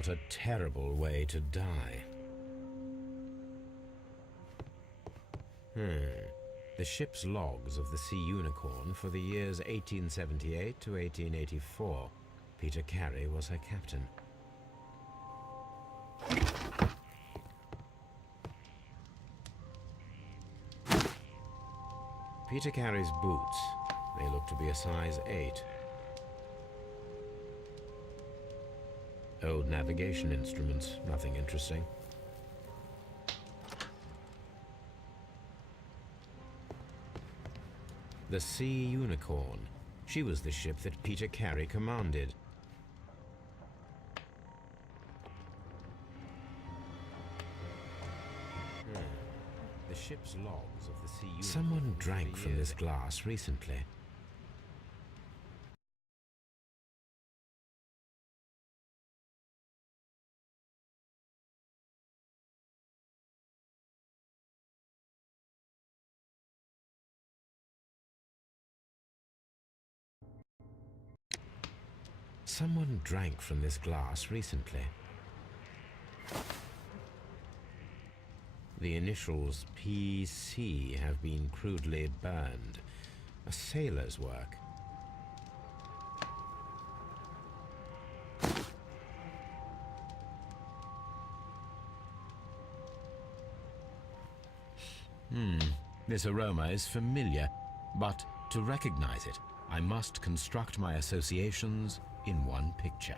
What a terrible way to die. The ship's logs of the Sea Unicorn for the years 1878 to 1884. Peter Carey was her captain. Peter Carey's boots. They look to be a size 8. Old navigation instruments, nothing interesting. The Sea Unicorn. She was the ship that Peter Carey commanded. The ship's logs of the Sea Unicorn. Someone drank from this glass recently. Someone drank from this glass recently. The initials PC have been crudely burned. A sailor's work. This aroma is familiar, but to recognize it, I must construct my associations in one picture.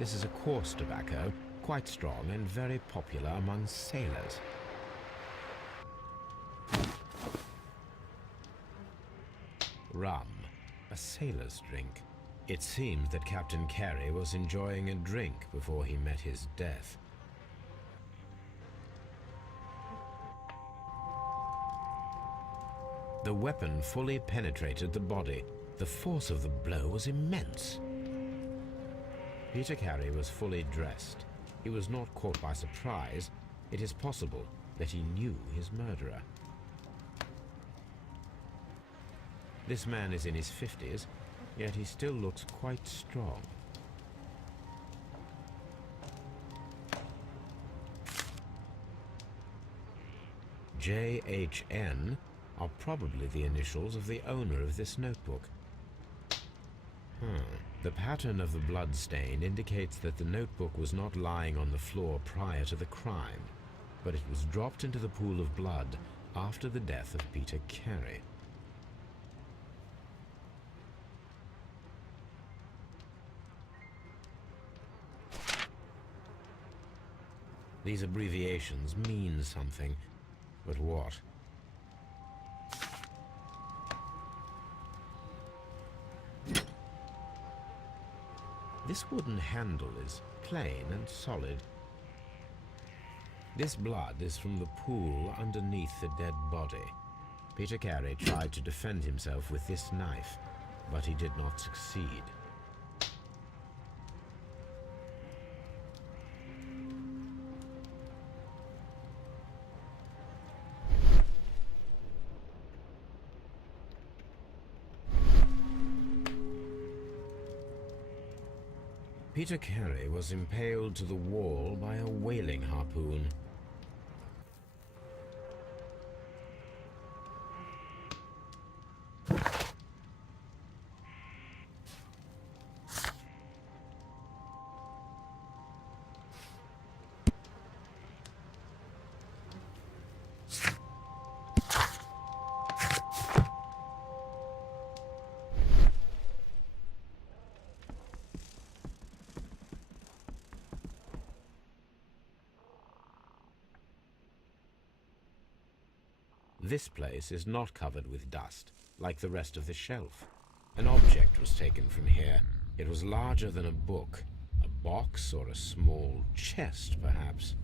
This is a coarse tobacco, quite strong and very popular among sailors. Rum, a sailor's drink. It seems that Captain Carey was enjoying a drink before he met his death. The weapon fully penetrated the body. The force of the blow was immense. Peter Carey was fully dressed. He was not caught by surprise. It is possible that he knew his murderer. This man is in his 50s, yet he still looks quite strong. J.H.N. are probably the initials of the owner of this notebook. The pattern of the blood stain indicates that the notebook was not lying on the floor prior to the crime, but it was dropped into the pool of blood after the death of Peter Carey. These abbreviations mean something, but what? This wooden handle is plain and solid. This blood is from the pool underneath the dead body. Peter Carey tried to defend himself with this knife, but he did not succeed. Peter Carey was impaled to the wall by a whaling harpoon. This place is not covered with dust, like the rest of the shelf. An object was taken from here. It was larger than a book, a box or a small chest, perhaps.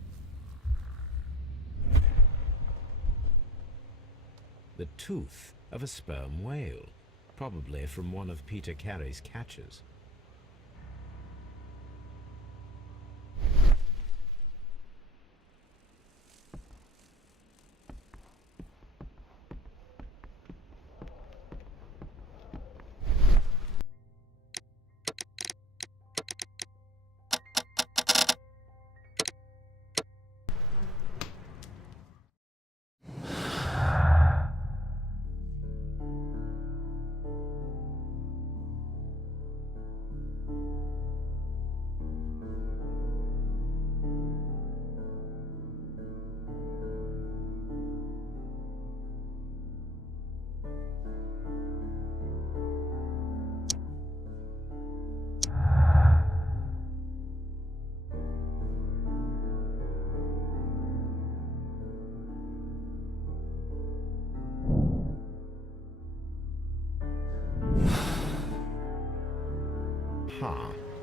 The tooth of a sperm whale, probably from one of Peter Carey's catches.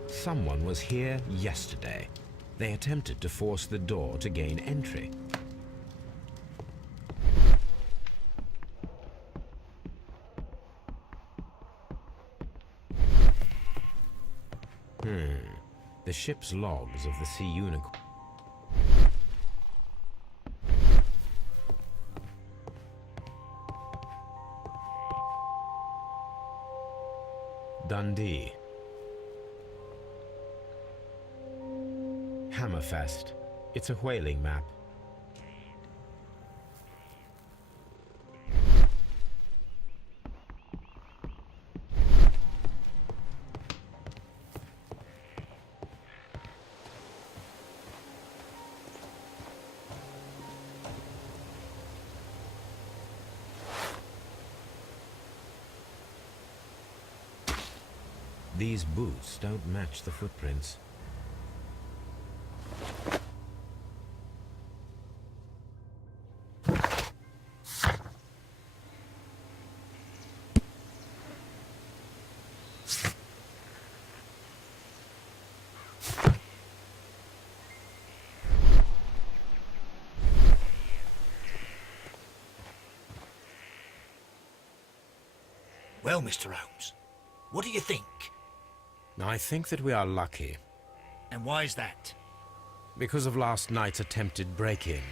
Someone was here yesterday. They attempted to force the door to gain entry. The ship's logs of the Sea Unicorn. Dundee. Hammerfest. It's a whaling map. These boots don't match the footprints. Well, Mr. Holmes, what do you think? I think that we are lucky And why is that? because of last night's attempted break-in.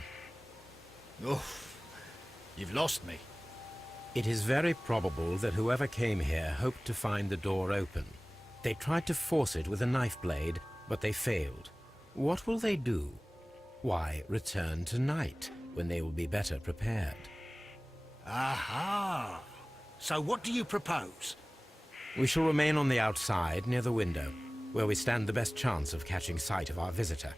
Oof, you've lost me. It is very probable that whoever came here hoped to find the door open. They tried to force it with a knife blade, but they failed. What will they do? Why, return tonight, when they will be better prepared. Aha! So what do you propose? We shall remain on the outside, near the window, where we stand the best chance of catching sight of our visitor.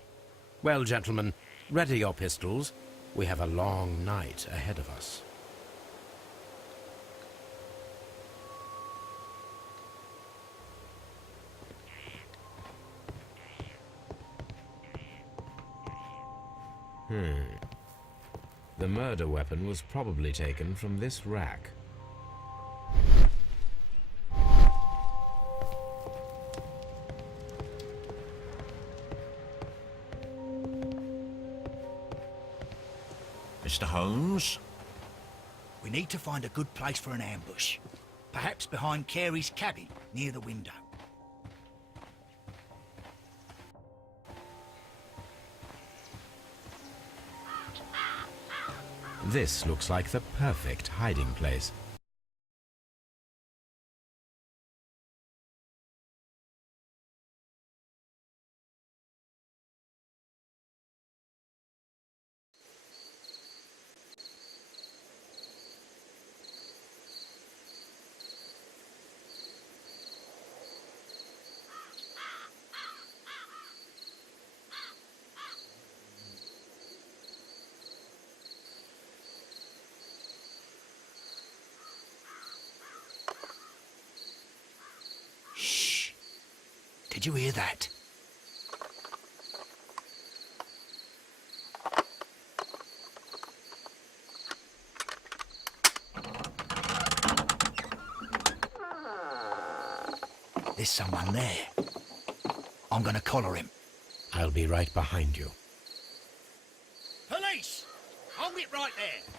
Well, gentlemen, ready your pistols. We have a long night ahead of us. The murder weapon was probably taken from this rack. Mr. Holmes? We need to find a good place for an ambush. Perhaps behind Carey's cabin, near the window. This looks like the perfect hiding place. Shh! Did you hear that? There's someone there. I'm gonna collar him. I'll be right behind you. Police! Hold it right there!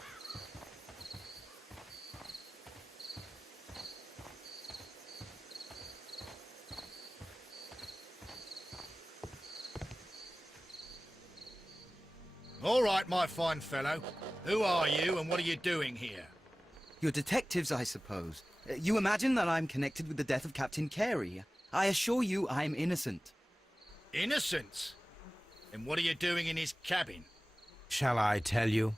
All right, my fine fellow. Who are you and what are you doing here? You're detectives, I suppose. You imagine that I'm connected with the death of Captain Carey. I assure you I'm innocent. Innocent? And what are you doing in his cabin? Shall I tell you?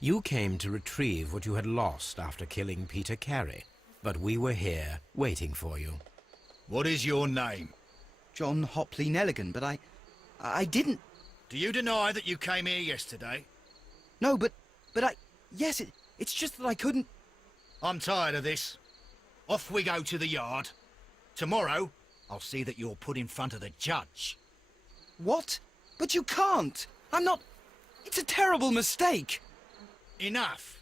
You came to retrieve what you had lost after killing Peter Carey, but we were here, waiting for you. What is your name? John Hopley Nelligan, but I didn't... Do you deny that you came here yesterday? No, but yes, it's just that I couldn't... I'm tired of this. Off we go to the yard. Tomorrow, I'll see that you're put in front of the judge. What? But you can't! I'm not... It's a terrible mistake! Enough.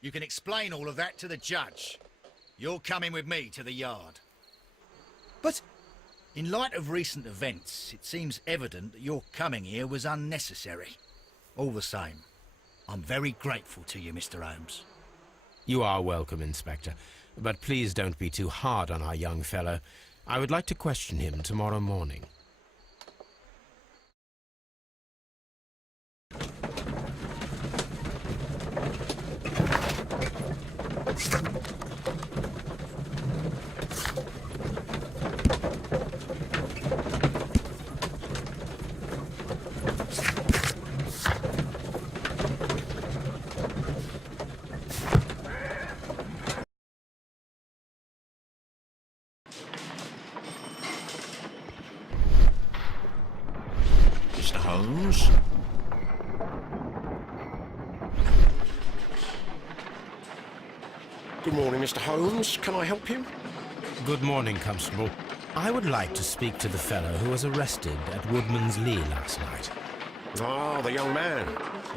You can explain all of that to the judge. You're coming with me to the yard. But... In light of recent events, it seems evident that your coming here was unnecessary. All the same, I'm very grateful to you, Mr. Holmes. You are welcome, Inspector, but please don't be too hard on our young fellow. I would like to question him tomorrow morning. Mr. Holmes? Good morning, Mr. Holmes. Can I help you? Good morning, Constable. I would like to speak to the fellow who was arrested at Woodman's Lee last night. Ah, the young man.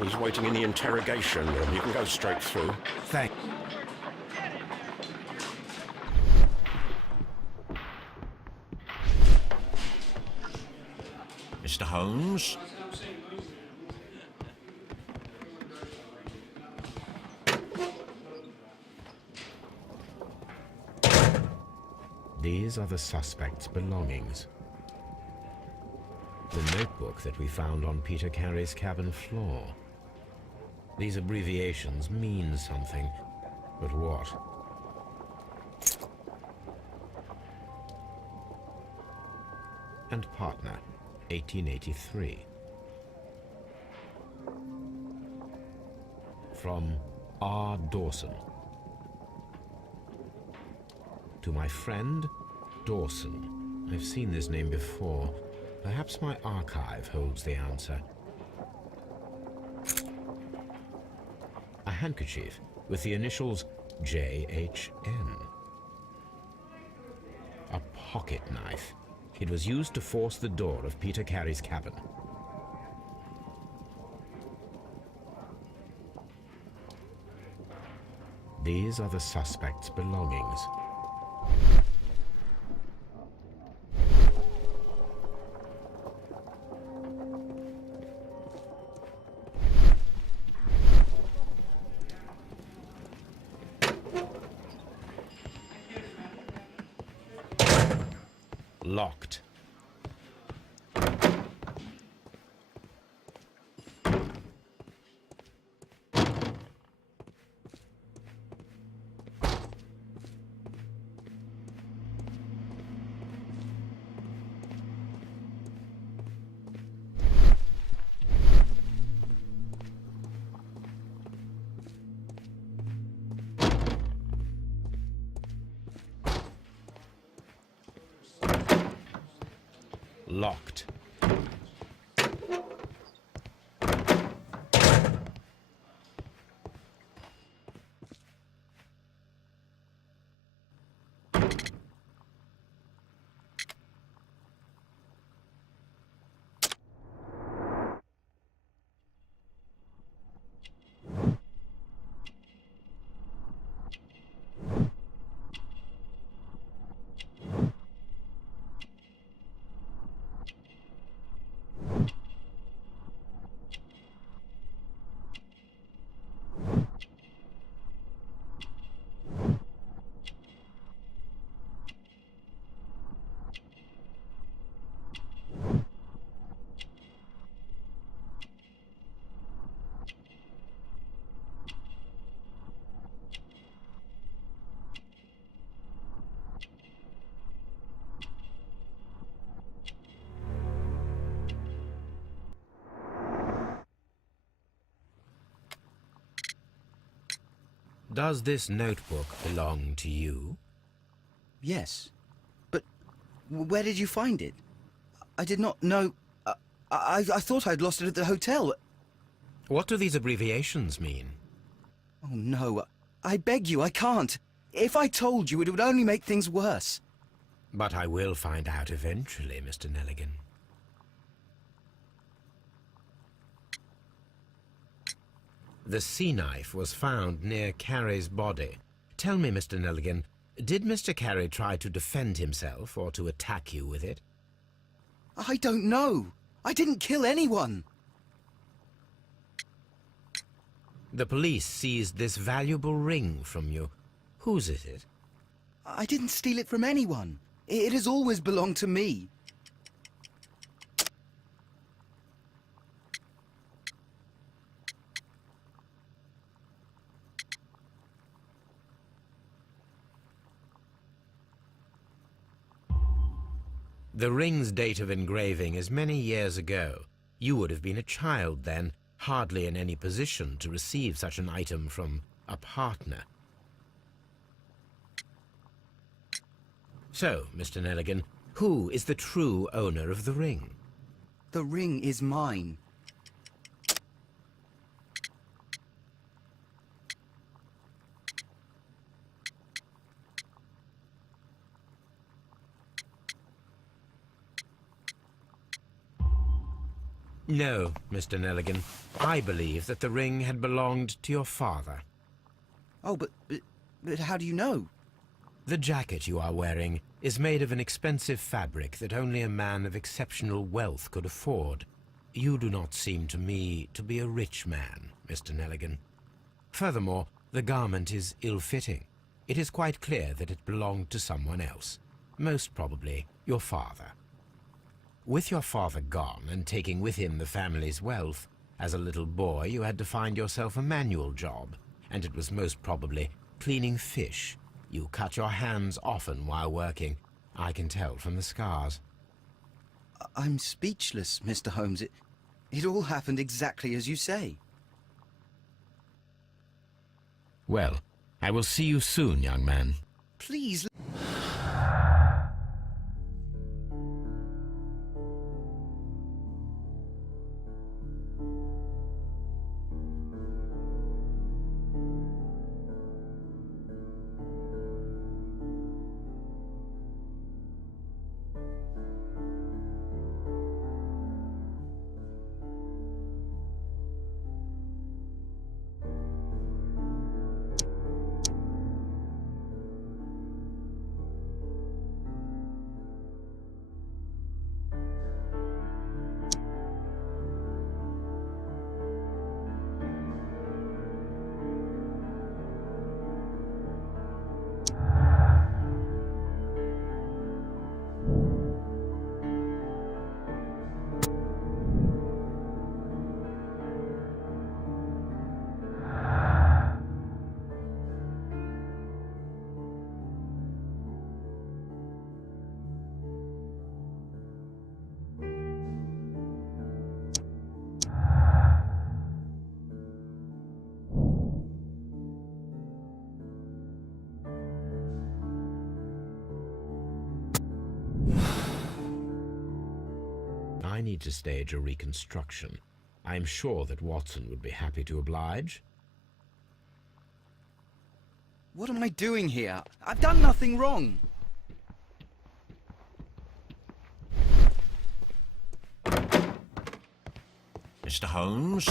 He's waiting in the interrogation room. You can go straight through. Thank Mr. Holmes? These are the suspect's belongings. The notebook that we found on Peter Carey's cabin floor. These abbreviations mean something, but what? And partner, 1883. From R. Dawson. To my friend, Dawson. I've seen this name before. Perhaps my archive holds the answer. A handkerchief with the initials J.H.N. A pocket knife. It was used to force the door of Peter Carey's cabin. These are the suspect's belongings. Locked. Locked. Does this notebook belong to you? Yes. But where did you find it? I did not know... I thought I'd lost it at the hotel. What do these abbreviations mean? Oh, no. I beg you, I can't. If I told you, it would only make things worse. But I will find out eventually, Mr. Nelligan. The sea knife was found near Carey's body. Tell me, Mr. Nelligan, did Mr. Carey try to defend himself or to attack you with it? I don't know. I didn't kill anyone. The police seized this valuable ring from you. Whose is it? I didn't steal it from anyone. It has always belonged to me. The ring's date of engraving is many years ago. You would have been a child then, hardly in any position to receive such an item from a partner. So, Mr. Nelligan, who is the true owner of the ring? The ring is mine. No, Mr. Nelligan. I believe that the ring had belonged to your father. Oh, but how do you know? The jacket you are wearing is made of an expensive fabric that only a man of exceptional wealth could afford. You do not seem to me to be a rich man, Mr. Nelligan. Furthermore, the garment is ill-fitting. It is quite clear that it belonged to someone else. Most probably your father. With your father gone and taking with him the family's wealth, as a little boy you had to find yourself a manual job, and it was most probably cleaning fish. You cut your hands often while working. I can tell from the scars. I'm speechless, Mr. Holmes. It all happened exactly as you say. Well, I will see you soon, young man. Please. I need to stage a reconstruction. I am sure that Watson would be happy to oblige. What am I doing here? I've done nothing wrong. Mr. Holmes?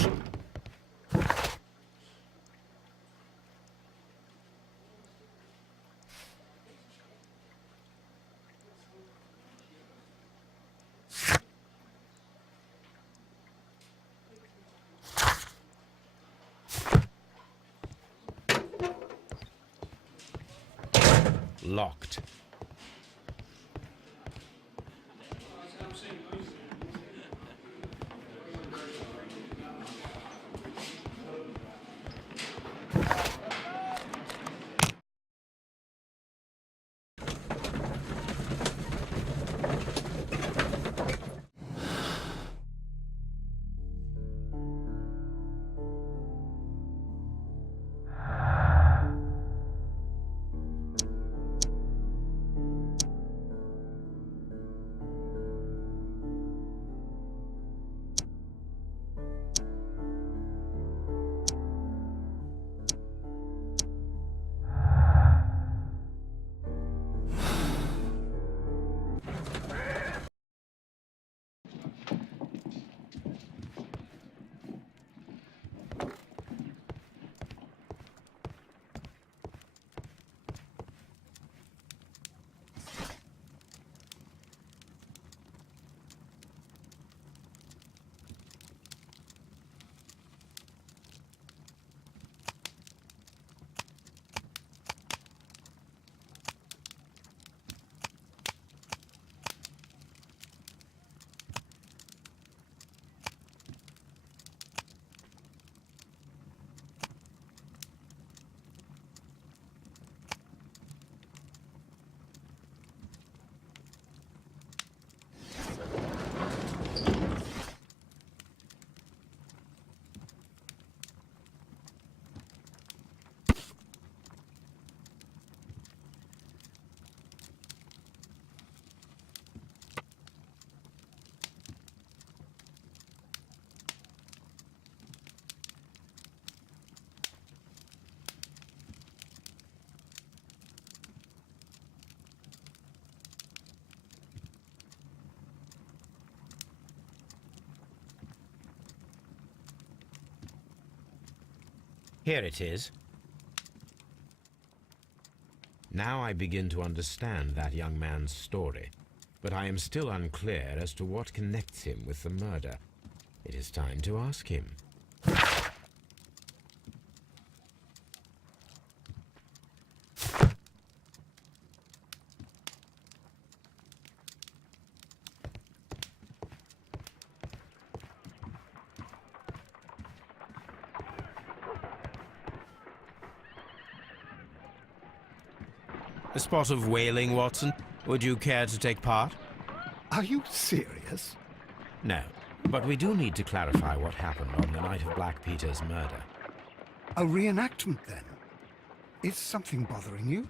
Locked. Here it is. Now I begin to understand that young man's story, but I am still unclear as to what connects him with the murder. It is time to ask him. A spot of whaling, Watson? Would you care to take part? Are you serious? No, but we do need to clarify what happened on the night of Black Peter's murder. A reenactment, then? Is something bothering you?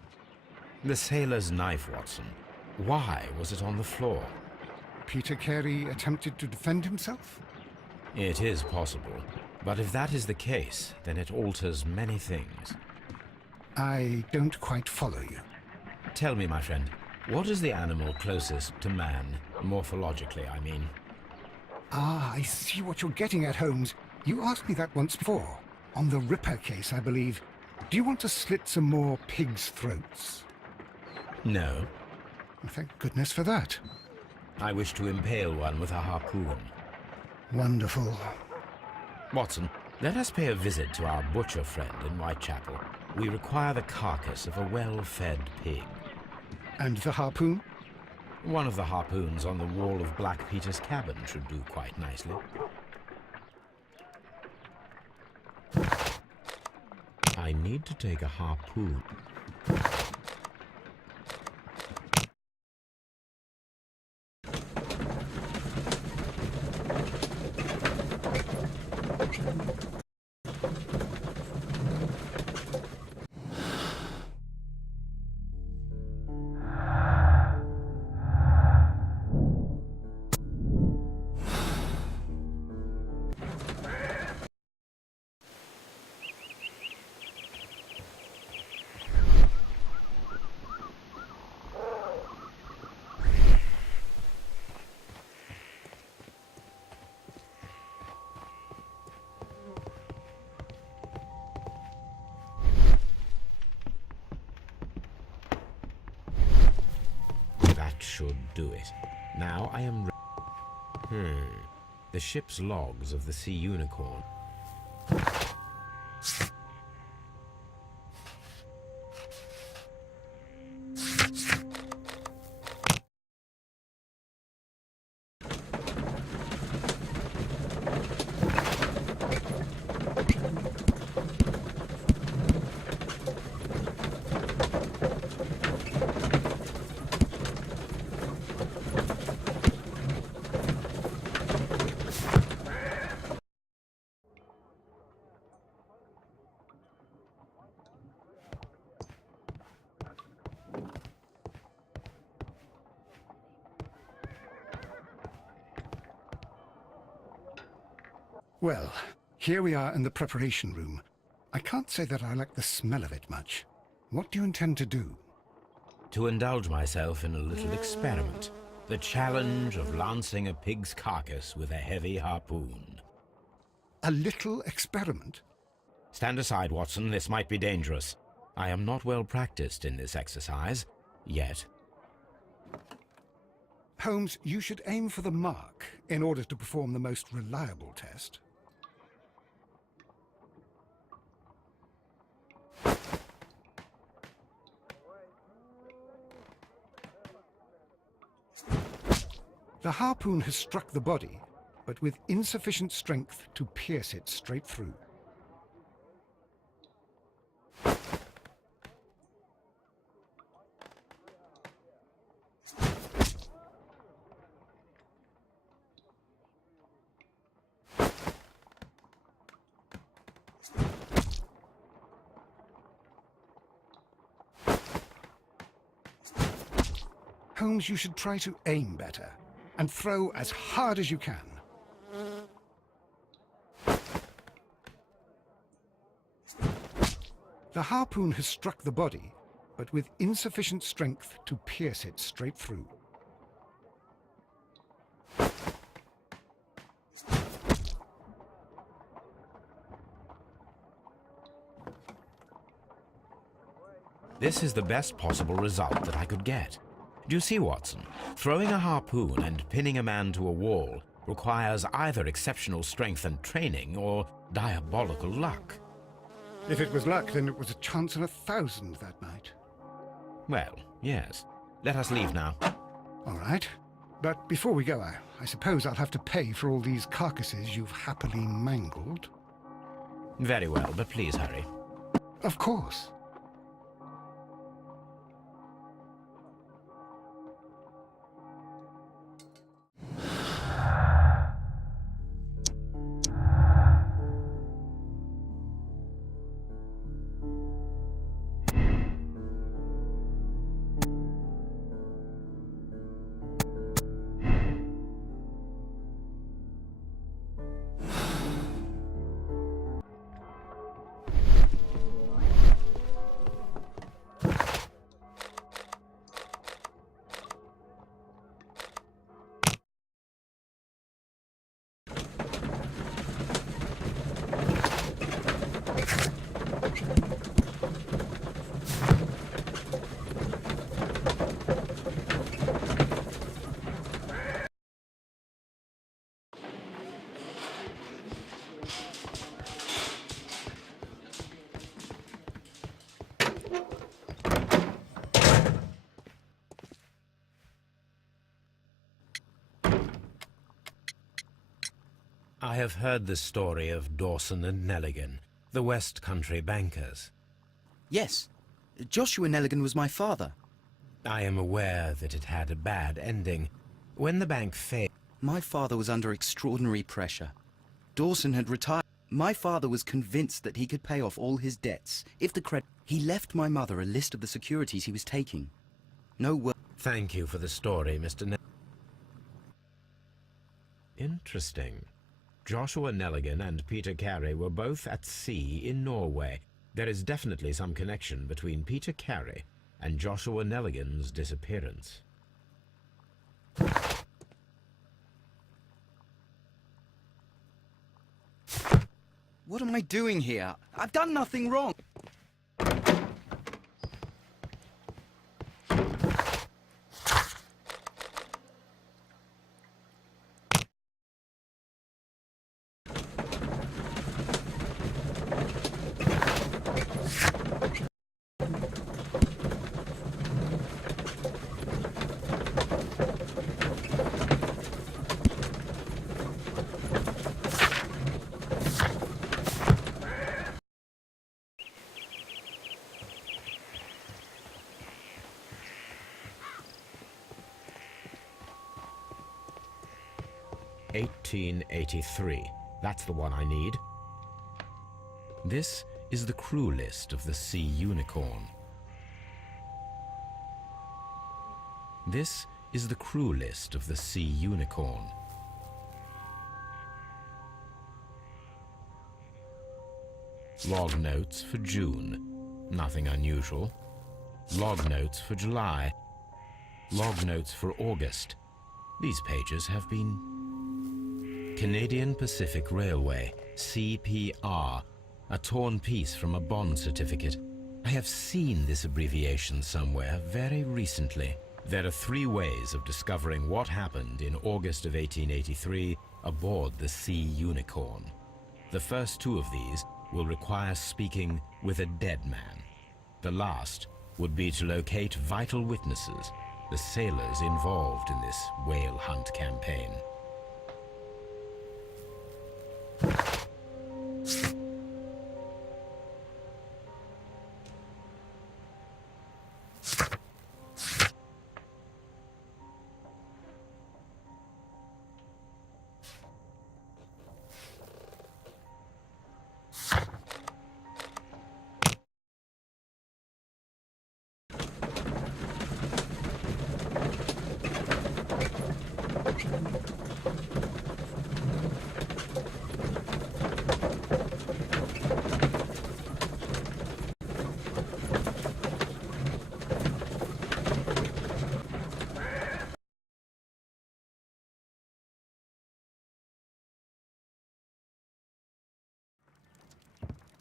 The sailor's knife, Watson. Why was it on the floor? Peter Carey attempted to defend himself? It is possible, but if that is the case, then it alters many things. I don't quite follow you. Tell me, my friend, what is the animal closest to man, morphologically, I mean? Ah, I see what you're getting at, Holmes. You asked me that once before. On the Ripper case, I believe. Do you want to slit some more pigs' throats? No. Well, thank goodness for that. I wish to impale one with a harpoon. Wonderful. Watson, let us pay a visit to our butcher friend in Whitechapel. We require the carcass of a well-fed pig. And the harpoon? One of the harpoons on the wall of Black Peter's cabin should do quite nicely. I need to take a harpoon. That should do it. Now I am the ship's logs of the Sea Unicorn. Well, here we are in the preparation room. I can't say that I like the smell of it much. What do you intend to do? To indulge myself in a little experiment. The challenge of lancing a pig's carcass with a heavy harpoon. A little experiment? Stand aside, Watson. This might be dangerous. I am not well practiced in this exercise, yet. Holmes, you should aim for the mark in order to perform the most reliable test. The harpoon has struck the body, but with insufficient strength to pierce it straight through. Holmes, you should try to aim better and throw as hard as you can. The harpoon has struck the body, but with insufficient strength to pierce it straight through. This is the best possible result that I could get. Do you see, Watson? Throwing a harpoon and pinning a man to a wall requires either exceptional strength and training or diabolical luck. If it was luck, then it was a chance in 1,000 that night. Well, yes. Let us leave now. All right. But before we go, I suppose I'll have to pay for all these carcasses you've happily mangled. Very well, but please hurry. Of course. I have heard the story of Dawson and Nelligan, the West Country bankers. Yes. Joshua Nelligan was my father. I am aware that it had a bad ending. When the bank failed... My father was under extraordinary pressure. Dawson had retired. My father was convinced that he could pay off all his debts if the credit... He left my mother a list of the securities he was taking. No word... Thank you for the story, Mr. Interesting. Joshua Nelligan and Peter Carey were both at sea in Norway. There is definitely some connection between Peter Carey and Joshua Nelligan's disappearance. What am I doing here? I've done nothing wrong. (1883). That's the one I need. This is the crew list of the Sea Unicorn. This is the crew list of the Sea Unicorn. Log notes for June. Nothing unusual. Log notes for July. Log notes for August. These pages have been... Canadian Pacific Railway, CPR, a torn piece from a bond certificate. I have seen this abbreviation somewhere very recently. There are 3 ways of discovering what happened in August of 1883 aboard the Sea Unicorn. The first 2 of these will require speaking with a dead man. The last would be to locate vital witnesses, the sailors involved in this whale hunt campaign.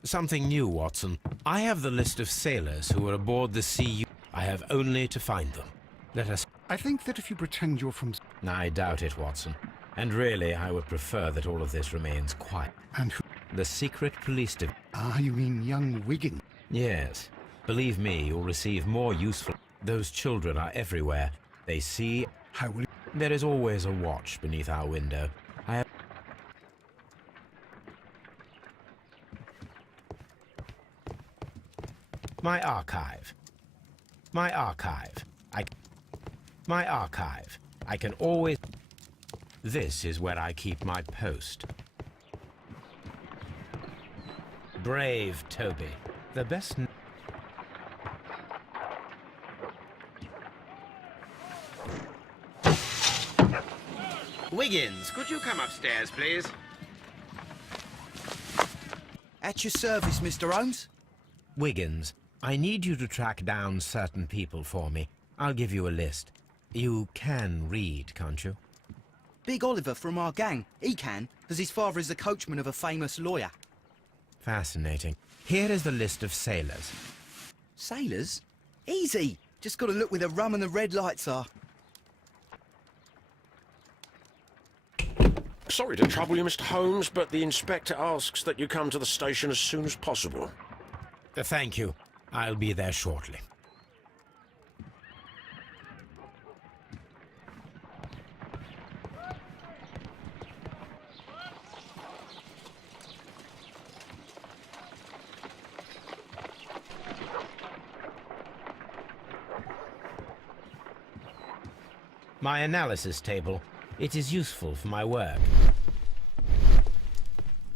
Something new, Watson. I have the list of sailors who were aboard the Sea. I have only to find them. Let us... I think that if you pretend you're from... I doubt it, Watson. And really, I would prefer that all of this remains quiet. And who... The secret police division. Ah, you mean young Wiggin? Yes. Believe me, you'll receive more useful... Those children are everywhere. They see... How will you... There is always a watch beneath our window. I have... My archive. My archive. My archive. I can always... This is where I keep my post. Brave Toby. The best... Wiggins, could you come upstairs, please? At your service, Mr. Holmes. Wiggins, I need you to track down certain people for me. I'll give you a list. You can read, can't you? Big Oliver from our gang. He can, because his father is the coachman of a famous lawyer. Fascinating. Here is the list of sailors. Sailors? Easy. Just got to look where the rum and the red lights are. Sorry to trouble you, Mr. Holmes, but the inspector asks that you come to the station as soon as possible. Thank you. I'll be there shortly. My analysis table. It is useful for my work.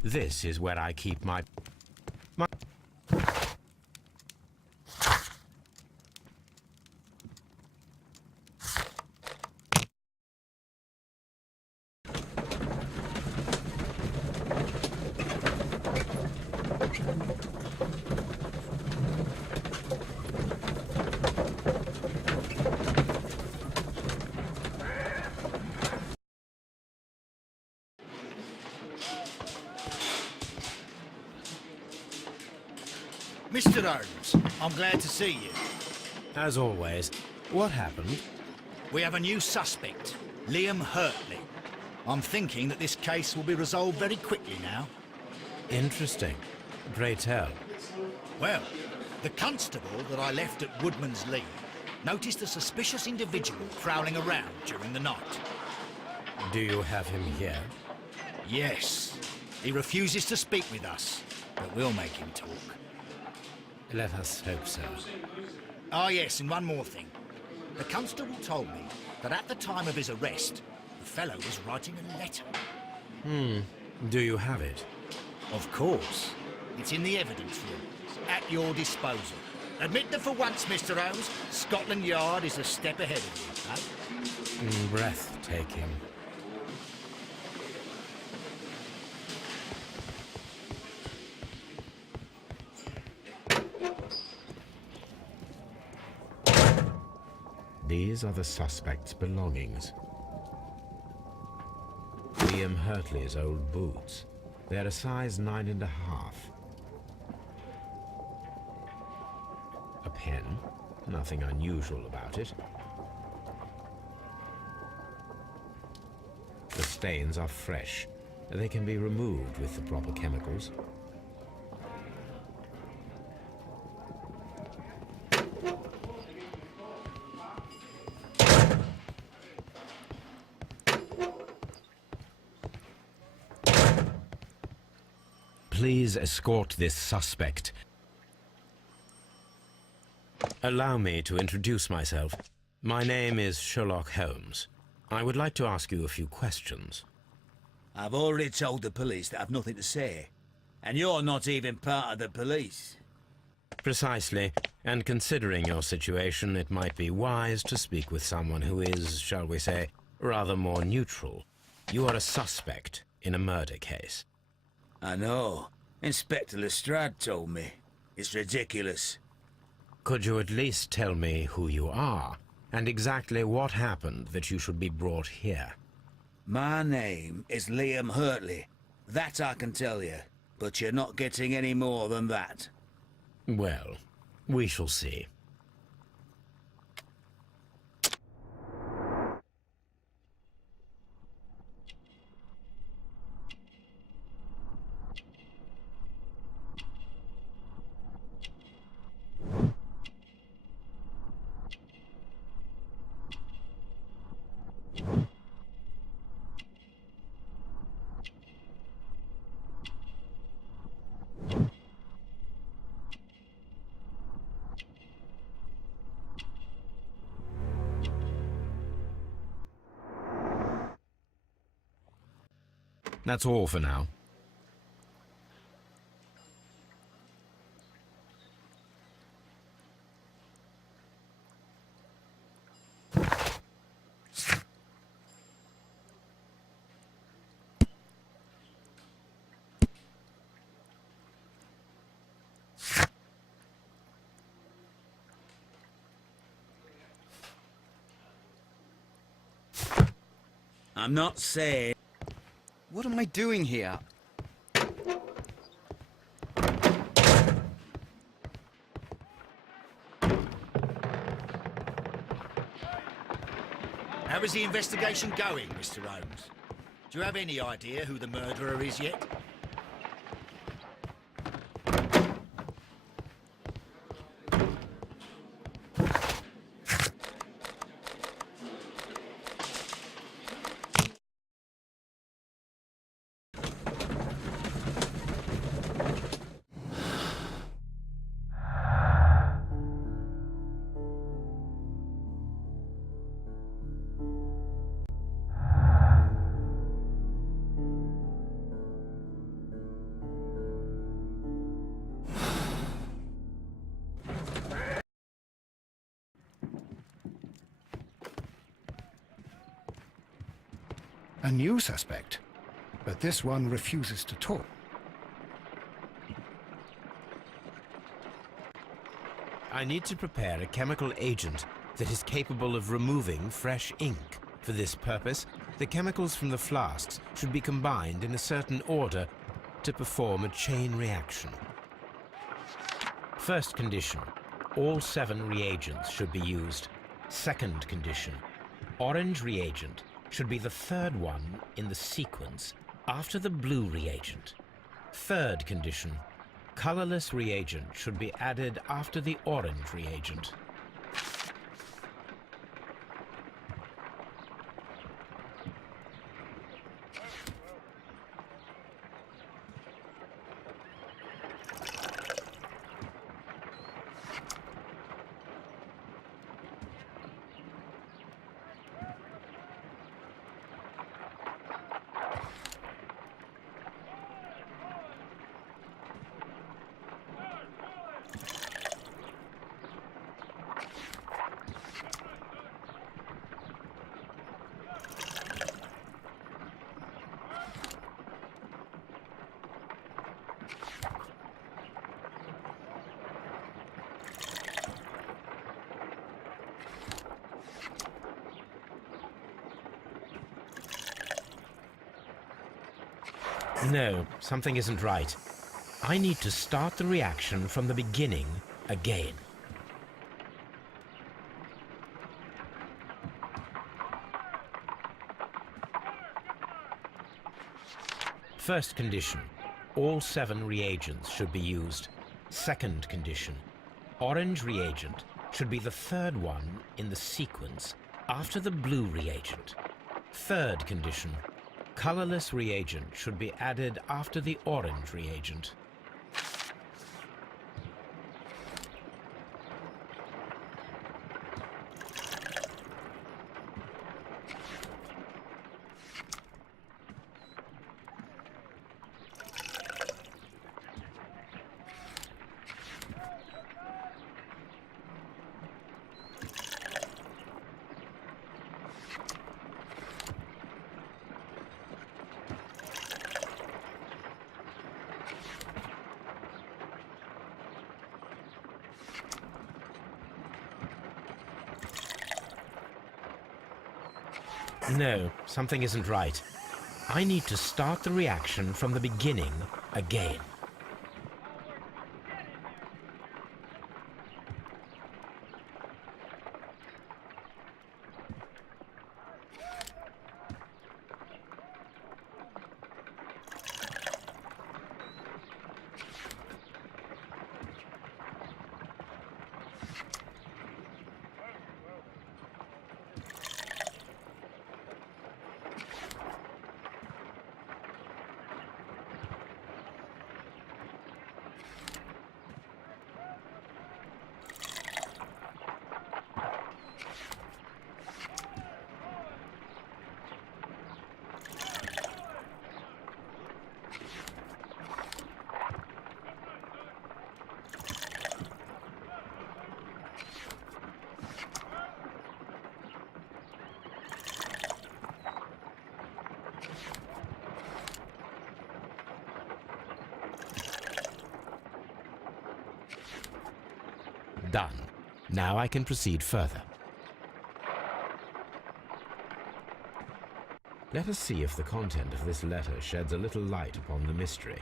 This is where I keep my... Mr. Holmes, I'm glad to see you. As always, what happened? We have a new suspect, Liam Hurtley. I'm thinking that this case will be resolved very quickly now. Interesting. Pray tell. Well, the constable that I left at Woodman's Lee noticed a suspicious individual prowling around during the night. Do you have him here? Yes. He refuses to speak with us, but we'll make him talk. Let us hope so. Ah, yes, and one more thing. The constable told me that at the time of his arrest, the fellow was writing a letter. Do you have it? Of course. It's in the evidence room, at your disposal. Admit that for once, Mr. Holmes, Scotland Yard is a step ahead of you, eh? Breathtaking. These are the suspect's belongings. Liam Hurtley's old boots. They're a size 9.5. A pen. Nothing unusual about it. The stains are fresh. They can be removed with the proper chemicals. Please escort this suspect. Allow me to introduce myself. My name is Sherlock Holmes. I would like to ask you a few questions. I've already told the police that I've nothing to say. And you're not even part of the police. Precisely, and considering your situation, it might be wise to speak with someone who is, shall we say, rather more neutral. You are a suspect in a murder case. I know. Inspector Lestrade told me. It's ridiculous. Could you at least tell me who you are, and exactly what happened that you should be brought here? My name is Liam Hurtley. That I can tell you. But you're not getting any more than that. Well, we shall see. That's all for now. I'm not saying... What am I doing here? How is the investigation going, Mr. Holmes? Do you have any idea who the murderer is yet? A new suspect. But this one refuses to talk. I need to prepare a chemical agent that is capable of removing fresh ink. For this purpose, the chemicals from the flasks should be combined in a certain order to perform a chain reaction. First condition, all 7 reagents should be used. Second condition, orange reagent should be the third one in the sequence after the blue reagent. Third condition, colorless reagent should be added after the orange reagent. No, something isn't right. I need to start the reaction from the beginning again. First condition, all 7 reagents should be used. Second condition, orange reagent should be the third one in the sequence after the blue reagent. Third condition, colorless reagent should be added after the orange reagent. No, something isn't right. I need to start the reaction from the beginning again. Done. Now I can proceed further. Let us see if the content of this letter sheds a little light upon the mystery.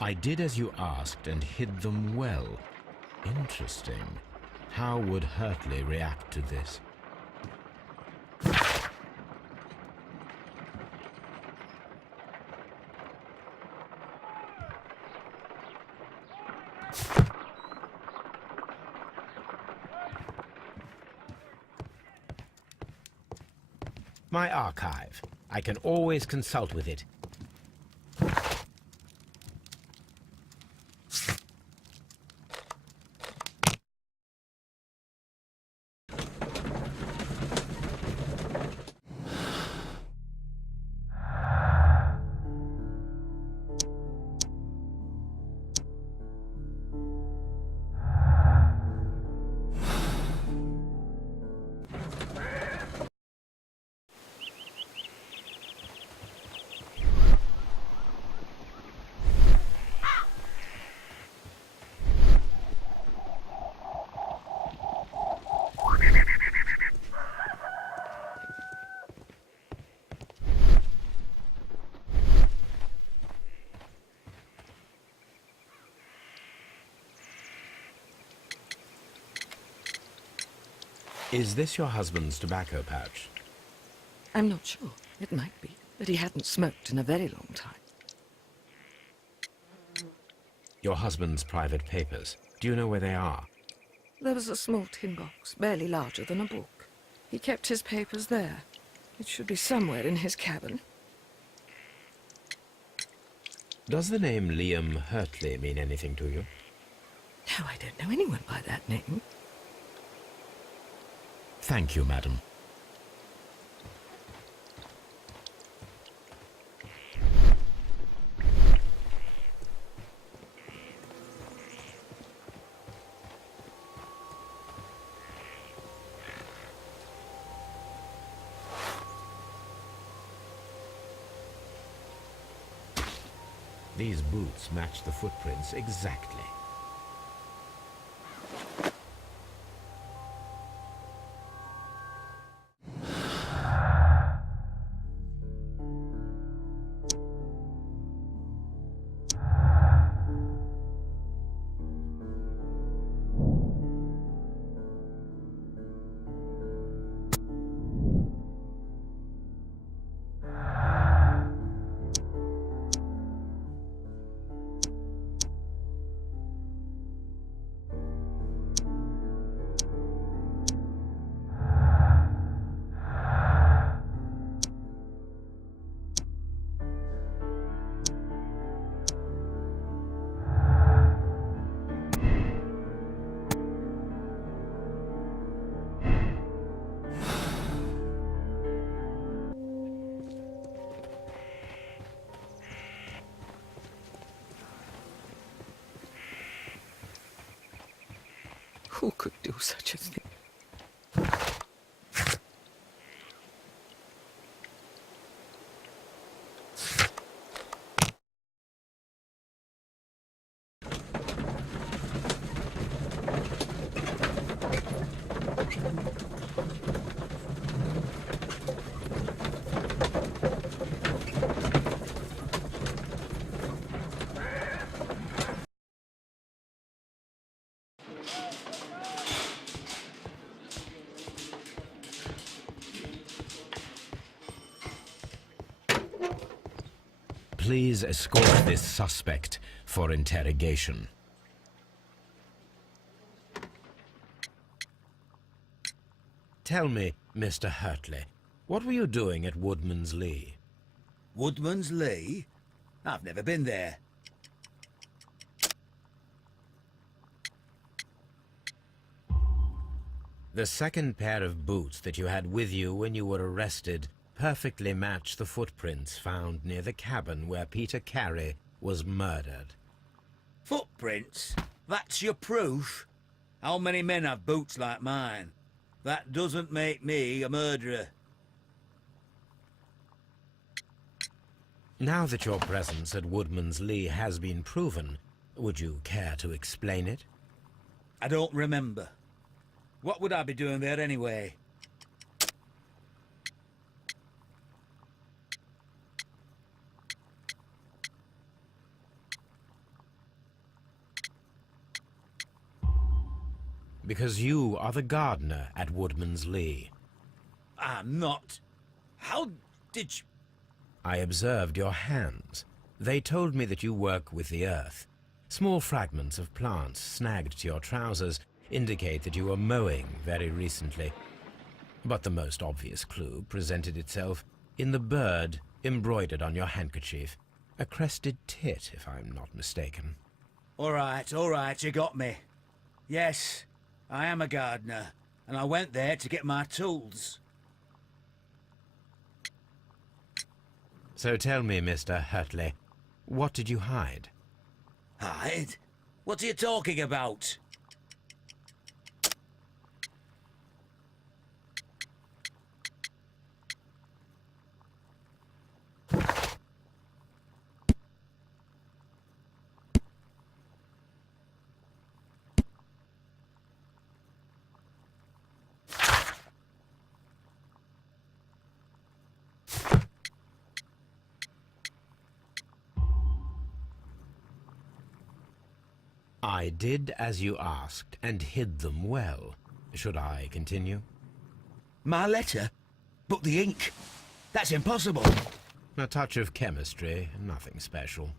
I did as you asked and hid them well. Interesting. How would Hurtley react to this? My archive. I can always consult with it. Is this your husband's tobacco pouch? I'm not sure. It might be, but he hadn't smoked in a very long time. Your husband's private papers. Do you know where they are? There was a small tin box, barely larger than a book. He kept his papers there. It should be somewhere in his cabin. Does the name Liam Hurtley mean anything to you? No, I don't know anyone by that name. Thank you, madam. These boots match the footprints exactly. Who could do such a thing? Please escort this suspect for interrogation. Tell me, Mr. Hurtley, what were you doing at Woodman's Lee? Woodman's Lee? I've never been there. The second pair of boots that you had with you when you were arrested perfectly match the footprints found near the cabin where Peter Carey was murdered. Footprints? That's your proof? How many men have boots like mine? That doesn't make me a murderer. Now that your presence at Woodman's Lee has been proven, would you care to explain it? I don't remember. What would I be doing there anyway? Because you are the gardener at Woodman's Lee. I'm not. How did you... I observed your hands. They told me that you work with the earth. Small fragments of plants snagged to your trousers indicate that you were mowing very recently. But the most obvious clue presented itself in the bird embroidered on your handkerchief. A crested tit, if I'm not mistaken. All right, you got me. Yes, I am a gardener, and I went there to get my tools. So tell me, Mr. Hurtley, what did you hide? Hide? What are you talking about? I did as you asked and hid them well. Should I continue? My letter? But the ink? That's impossible. A touch of chemistry, nothing special.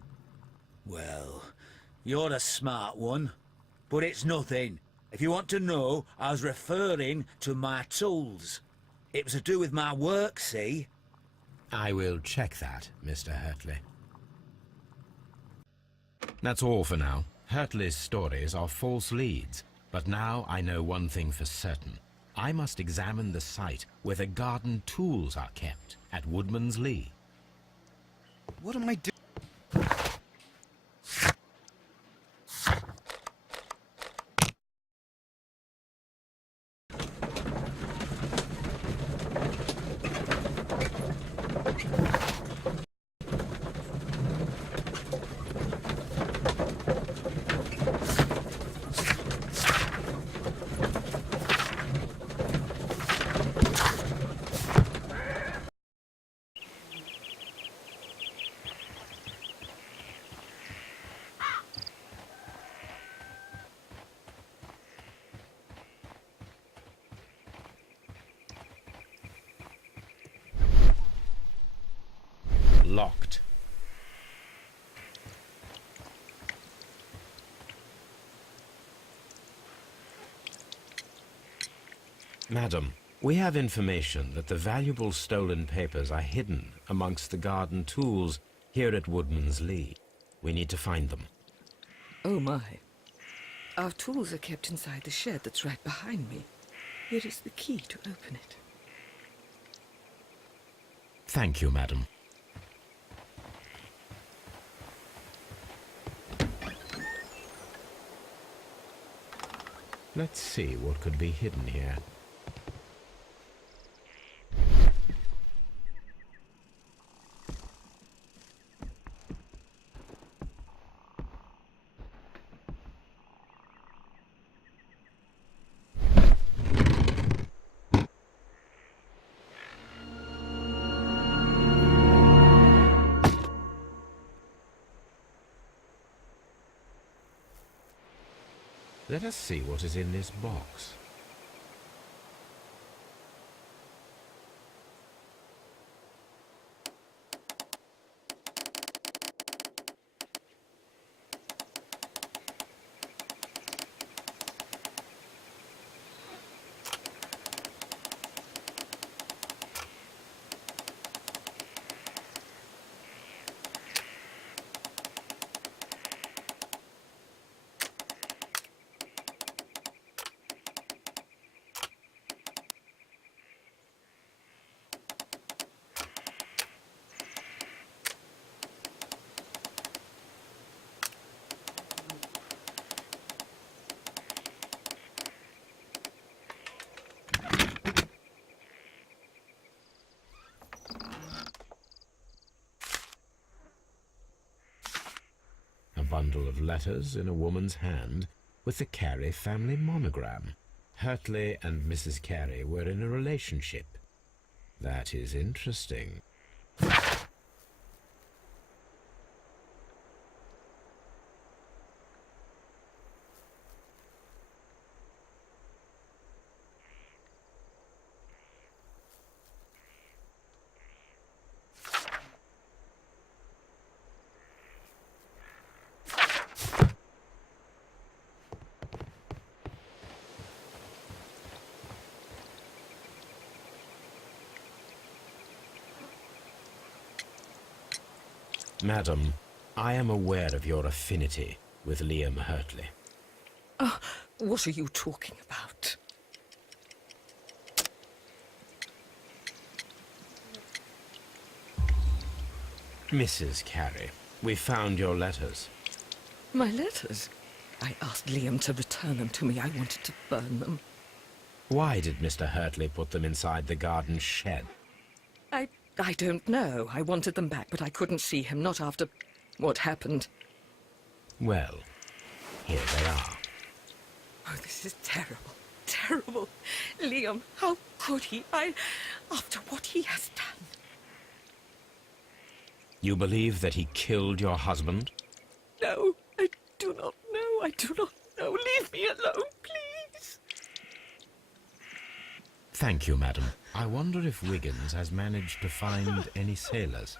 Well, you're a smart one. But it's nothing. If you want to know, I was referring to my tools. It was to do with my work, see? I will check that, Mr. Hurtley. That's all for now. Hurtley's stories are false leads, but now I know one thing for certain. I must examine the site where the garden tools are kept at Woodman's Lee. What am I doing? Locked. Madam, we have information that the valuable stolen papers are hidden amongst the garden tools here at Woodman's Lee. We need to find them. Oh my. Our tools are kept inside the shed that's right behind me. Here is the key to open it. Thank you, madam. Let's see what could be hidden here. Let us see what is in this box. A bundle of letters in a woman's hand with the Carey family monogram. Hurtley and Mrs. Carey were in a relationship. That is interesting. Madam, I am aware of your affinity with Liam Hurtley. Oh, what are you talking about? Mrs. Carey, we found your letters. My letters? I asked Liam to return them to me. I wanted to burn them. Why did Mr. Hurtley put them inside the garden shed? I don't know. I wanted them back, but I couldn't see him, not after what happened. Well, here they are. Oh, this is terrible. Terrible. Liam, how could he? After what he has done. You believe that he killed your husband? No, I do not know. I do not know. Leave me alone, please. Thank you, madam. I wonder if Wiggins has managed to find any sailors.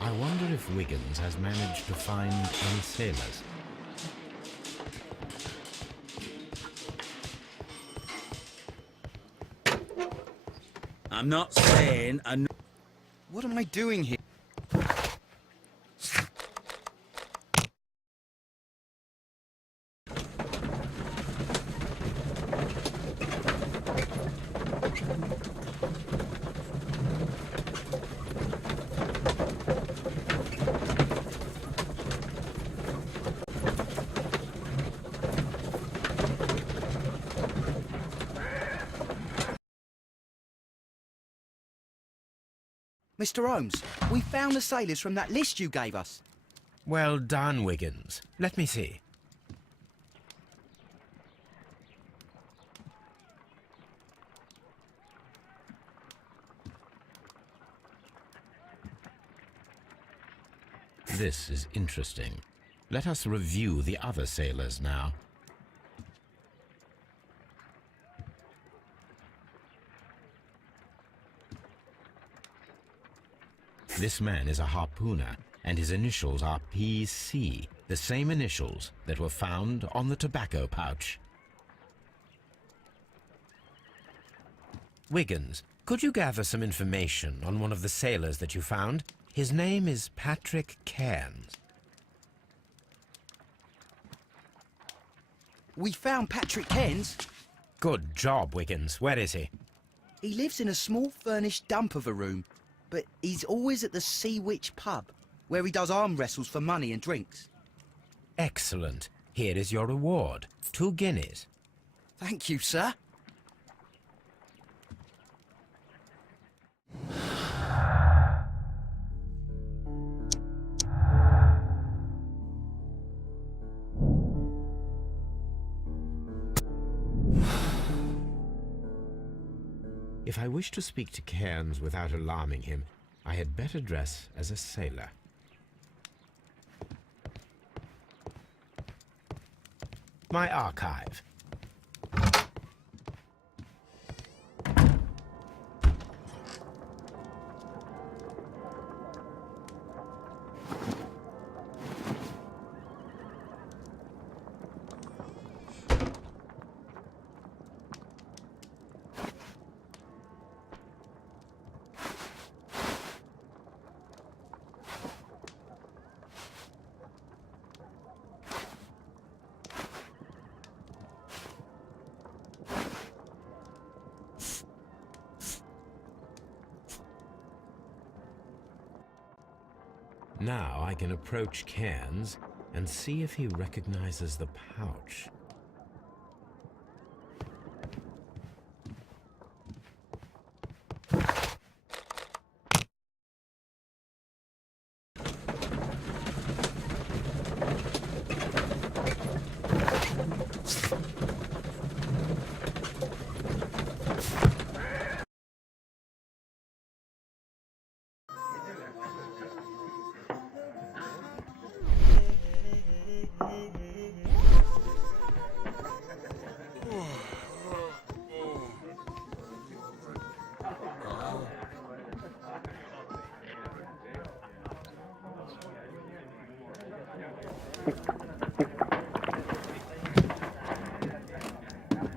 I wonder if Wiggins has managed to find any sailors. I'm not saying What am I doing here? Mr. Holmes, we found the sailors from that list you gave us. Well done, Wiggins. Let me see. This is interesting. Let us review the other sailors now. This man is a harpooner, and his initials are PC, the same initials that were found on the tobacco pouch. Wiggins, could you gather some information on one of the sailors that you found? His name is Patrick Cairns. We found Patrick Cairns. Good job, Wiggins. Where is he? He lives in a small furnished dump of a room, but he's always at the Sea Witch pub, where he does arm wrestles for money and drinks. Excellent. Here is your reward. 2 guineas. Thank you, sir. If I wish to speak to Cairns without alarming him, I had better dress as a sailor. My archive. Now I can approach Cairns and see if he recognizes the pouch.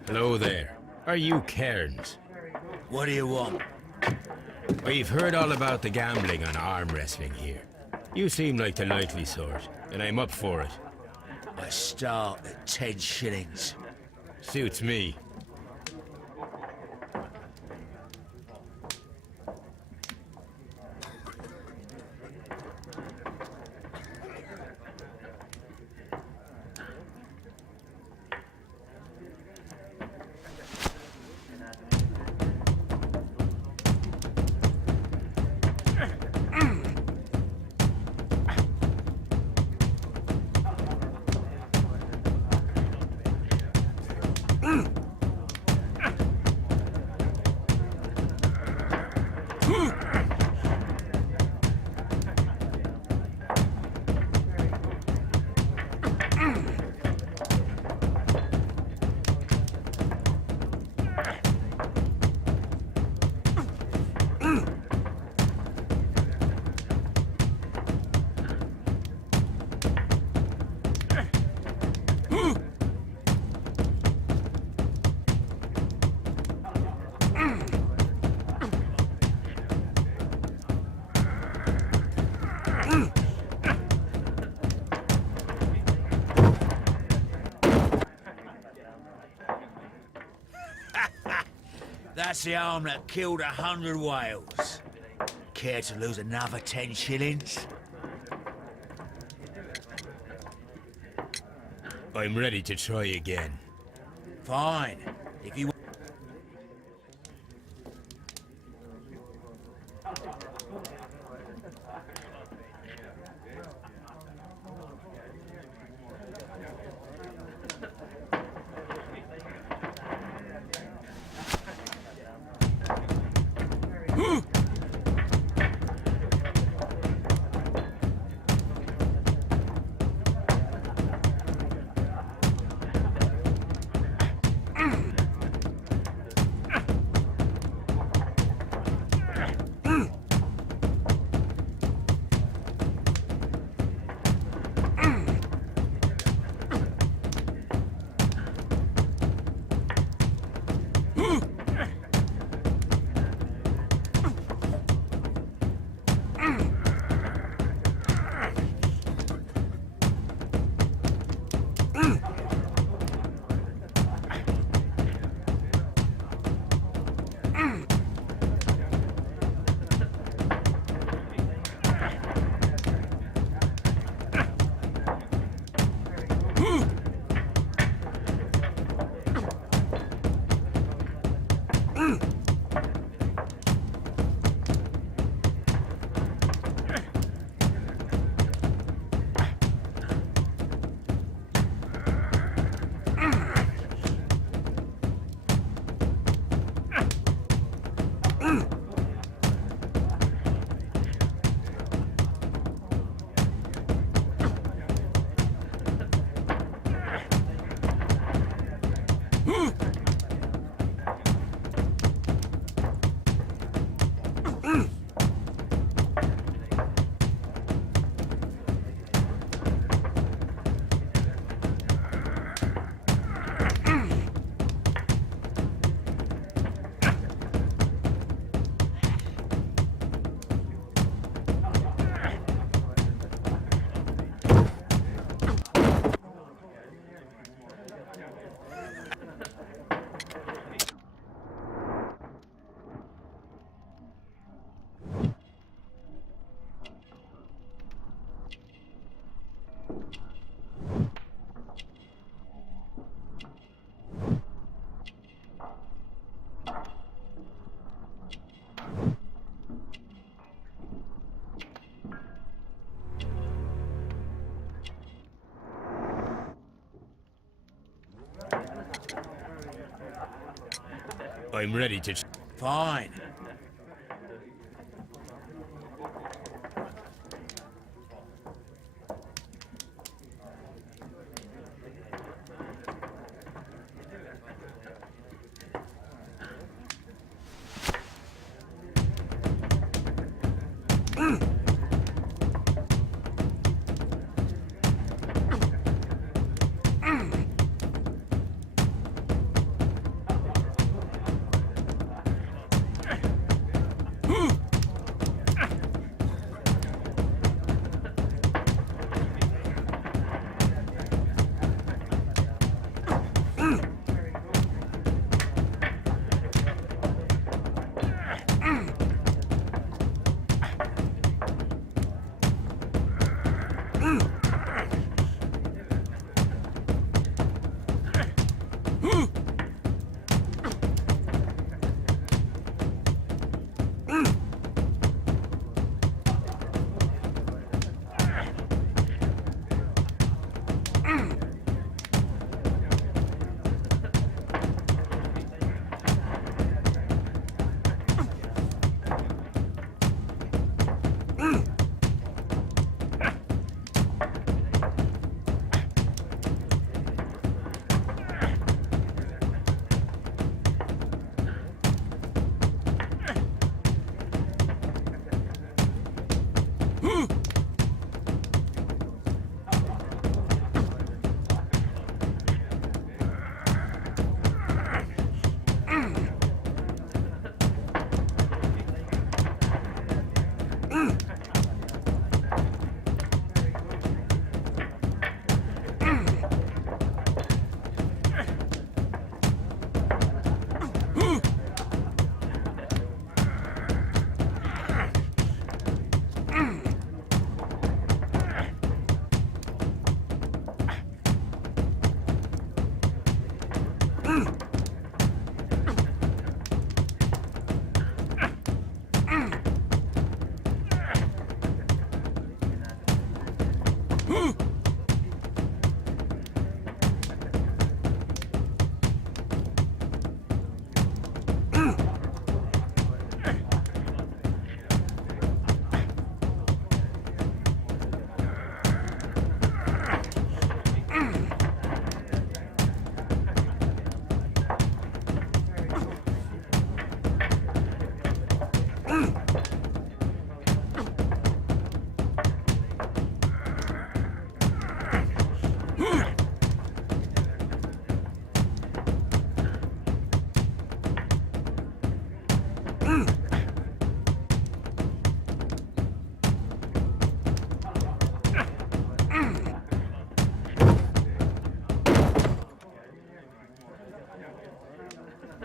Hello there. Are you Cairns? What do you want? We've heard all about the gambling and arm wrestling here. You seem like the likely sort, and I'm up for it. I start at 10 shillings. Suits me. That's the arm that killed 100 whales. Care to lose another 10 shillings? I'm ready to try again. Fine. If you... I'm ready to... Fine.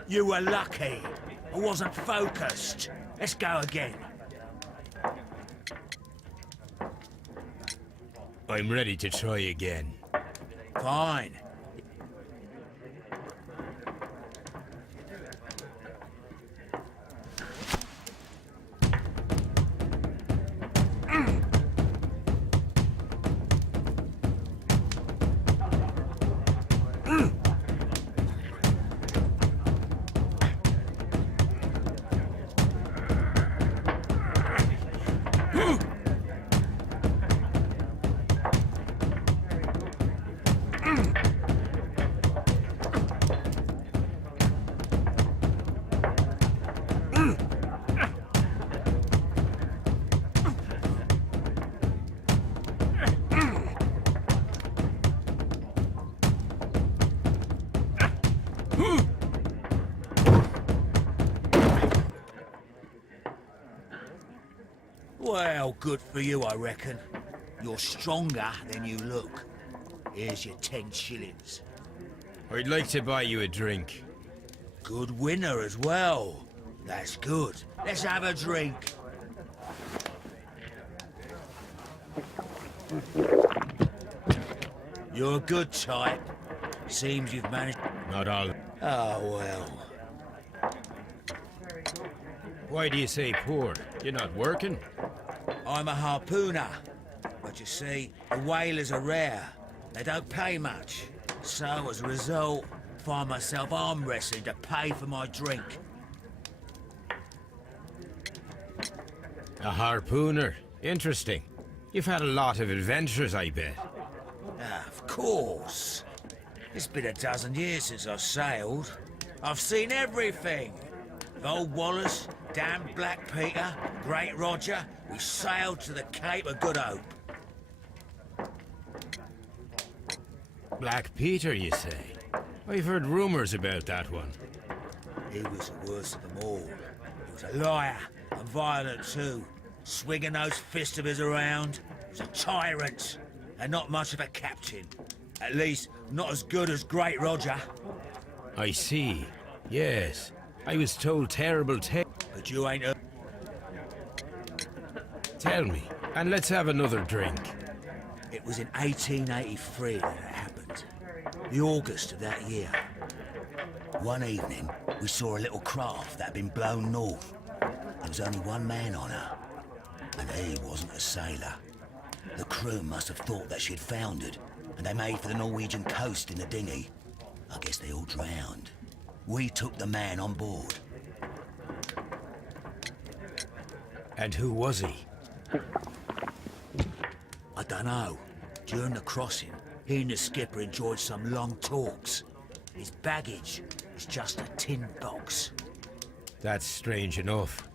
You were lucky. I wasn't focused. Let's go again. I'm ready to try again. Fine. Well, good for you, I reckon. You're stronger than you look. Here's your 10 shillings. I'd like to buy you a drink. Good winner as well. That's good. Let's have a drink. You're a good type. Seems you've managed... Not all. Oh, well. Why do you say poor? You're not working? I'm a harpooner. But you see, the whalers are rare. They don't pay much. So, as a result, find myself arm wrestling to pay for my drink. A harpooner. Interesting. You've had a lot of adventures, I bet. Of course. It's been a dozen years since I sailed. I've seen everything. Old Wallace, damn Black Peter, Great Roger, we sailed to the Cape of Good Hope. Black Peter, you say? I've heard rumors about that one. He was the worst of them all. He was a liar, and violent too. Swinging those fists of his around. He was a tyrant, and not much of a captain. At least, not as good as Great Roger. I see. Yes. I was told terrible But you ain't a... Tell me, and let's have another drink. It was in 1883 that it happened. The August of that year. One evening, we saw a little craft that had been blown north. There was only one man on her, and he wasn't a sailor. The crew must have thought that she'd foundered, and they made for the Norwegian coast in the dinghy. I guess they all drowned. We took the man on board. And who was he? I dunno. During the crossing, he and the skipper enjoyed some long talks. His baggage was just a tin box. That's strange enough.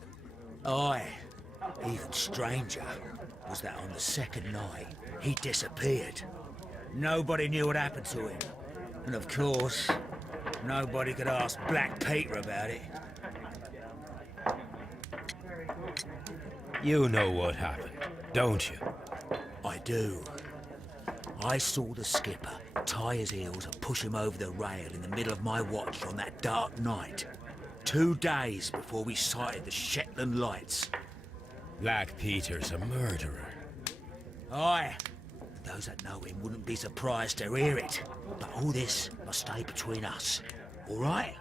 Aye. Even stranger was that on the second night, he disappeared. Nobody knew what happened to him. And of course, nobody could ask Black Peter about it. You know what happened, don't you? I do. I saw the skipper tie his heels and push him over the rail in the middle of my watch on that dark night. 2 days before we sighted the Shetland lights. Black Peter's a murderer. Aye. Those that know him wouldn't be surprised to hear it. But all this must stay between us. All right?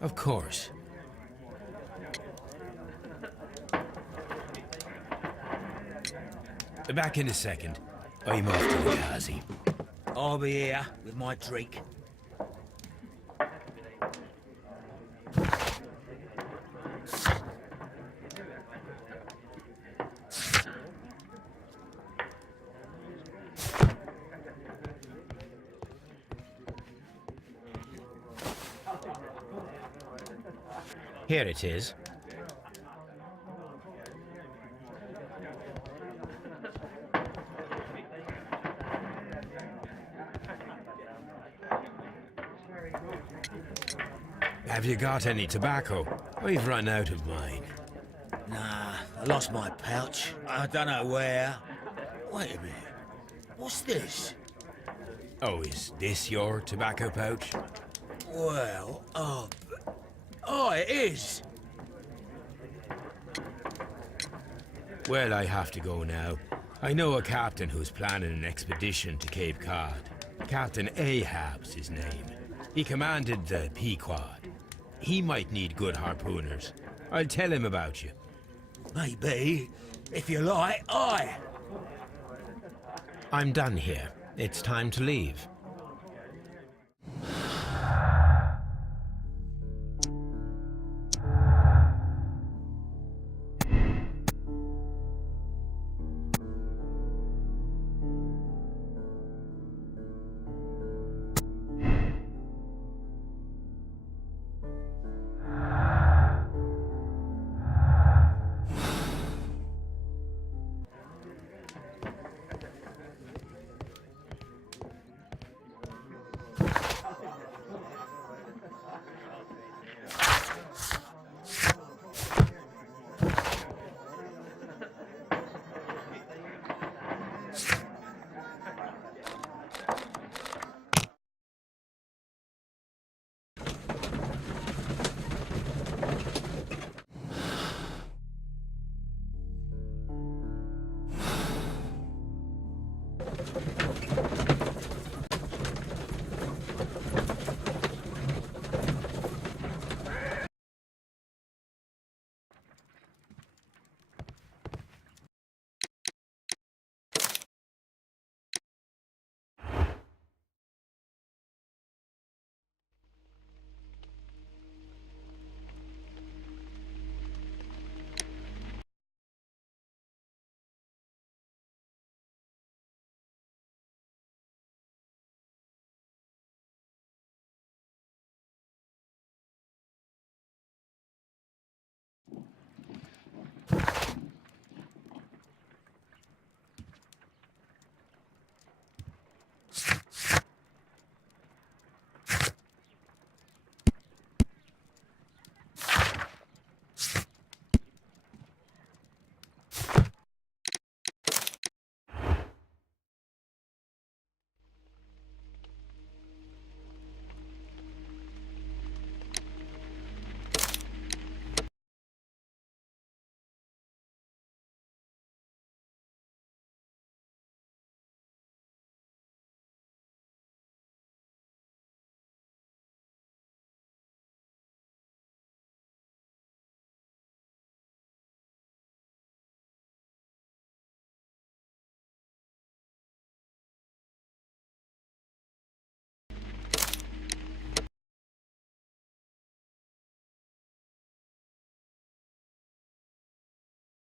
Of course. Back in a second. I'm off to the Ghazi. I'll be here with my drink. Here it is. Have you got any tobacco? I've run out of mine. Nah, I lost my pouch. I don't know where. Wait a minute. What's this? Oh, is this your tobacco pouch? Well, oh, it is. Well, I have to go now. I know a captain who's planning an expedition to Cape Cod. Captain Ahab's his name. He commanded the Pequod. He might need good harpooners. I'll tell him about you. Maybe. If you like, aye. I'm done here. It's time to leave.